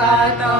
Thy